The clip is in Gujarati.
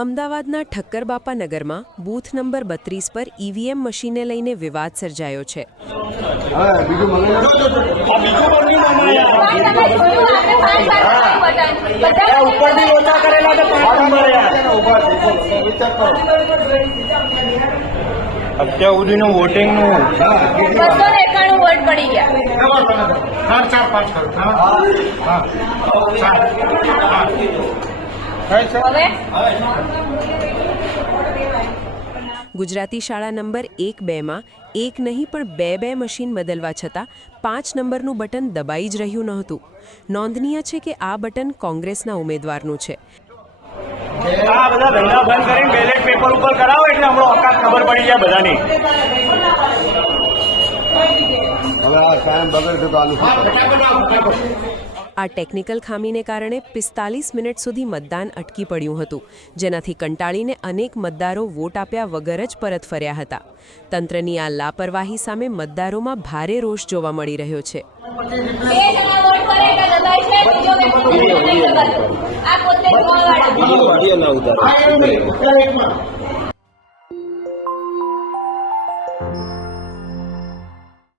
અમદાવાદના ઠક્કરબાપા નગરમાં બૂથ નંબર 32 પર ઈવીએમ મશીનને લઈને વિવાદ સર્જાયો છે. અત્યાર સુધીનું વોટિંગનું 291 વોટ પડી ગુજરાતી શાળા નંબર 1-2માં એક નહીં પણ બે મશીન બદલવા છતાં 5 નંબરનું બટન દબાઈ જ રહ્યું નહોતું. નોંધનીય છે કે આ બટન કોંગ્રેસના ઉમેદવારનું છે. આ બધા ધંધા બંધ કરીને બેલેટ પેપર ઉપર કરાવો એટલે હમણાં ઓકાત ખબર પડી જાય બધાની. આ ટેકનિકલ ખામીને કારણે 45 મિનિટ સુધી મતદાન અટકી પડ્યું હતું, જેનાથી કંટાળીને અનેક મતદારો વોટ આપ્યા વગર જ પરત ફર્યા હતા. તંત્રની આ લાપરવાહી સામે મતદારોમાં ભારે રોષ જોવા મળી રહ્યો છે.